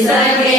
Isaac.